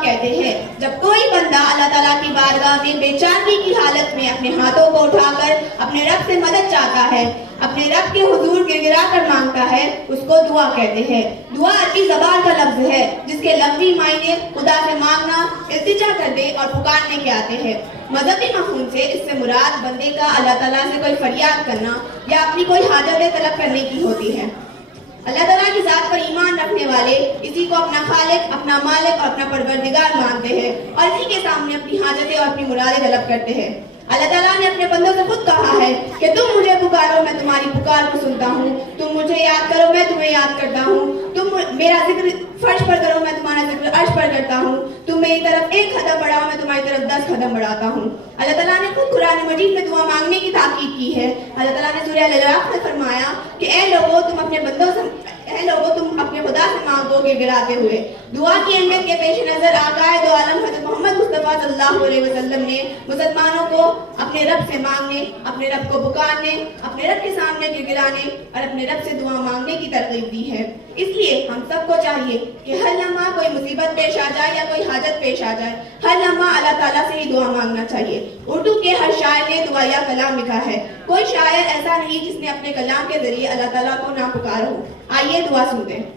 کہتے ہیں جب کوئی بندہ اللہ تعالیٰ کی بارگاہ میں بے چینی کی حالت میں اپنے ہاتھوں کو اٹھا کر اپنے رب سے مدد چاہتا ہے، اپنے رب کے حضور گر گرا کر مانگتا ہے، اس کو دعا کہتے ہیں۔ دعا عربی زبان کا لفظ ہے جس کے لفظی معنی خدا سے مانگنا، التجا کرنے اور پکارنے کے آتے ہیں۔ مذہبی مفہوم سے اس سے مراد بندے کا اللہ تعالیٰ سے کوئی فریاد کرنا یا اپنی کوئی حاجت طلب کرنے کی ہوتی ہے۔ اللہ تعالیٰ کی ذات پر ایمان رکھنے والے اسی کو اپنا خالق، اپنا مالک اور اپنا پروردگار مانتے ہیں اور اسی کے سامنے اپنی حاجتیں اور اپنی مرادیں طلب کرتے ہیں۔ اللہ تعالیٰ نے اپنے بندوں سے خود کہا ہے کہ تم مجھے پکارو میں تمہاری پکار کو سنتا ہوں، تم مجھے یاد کرو میں تمہیں یاد کرتا ہوں، تم میرا ذکر فرش پر کرو میں تمہارا ذکر عرش پر کرتا ہوں، تم میری طرف ایک قدم بڑھاؤ میں تمہاری طرف 10 قدم بڑھاتا ہوں۔ اللہ تعالیٰ نے خود قرآن مجید میں دعا مانگنے کی تاکید کی ہے۔ اللہ تعالیٰ نے سورہ الاعراف میں فرمایا کہ اے لوگوں تم اپنے خدا سے مانگو گڑ گڑاتے ہوئے۔ دعا کی اہمیت کے پیش نظر آقائے دو عالم حضرت محمد مصطفیٰ صلی اللہ علیہ وسلم نے مسلمانوں کو اپنے رب سے مانگنے، اپنے رب کو پکارنے، اپنے رب کے سامنے گڑ گڑانے اور اپنے رب سے دعا مانگنے کی ترغیب دی ہے۔ اس لیے ہم سب کو چاہیے کہ ہر لمحہ کوئی مصیبت پیش آ جائے یا کوئی حاجت پیش آ جائے، ہر لمحہ اللہ تعالیٰ سے ہی دعا مانگنا چاہیے۔ اردو کے ہر شاعر نے دعائیا کلام لکھا ہے، کوئی شاعر ایسا نہیں جس نے اپنے کلام کے ذریعے اللہ تعالیٰ کو نہ پکارا ہو۔ آئیے دعا سنتے ہیں۔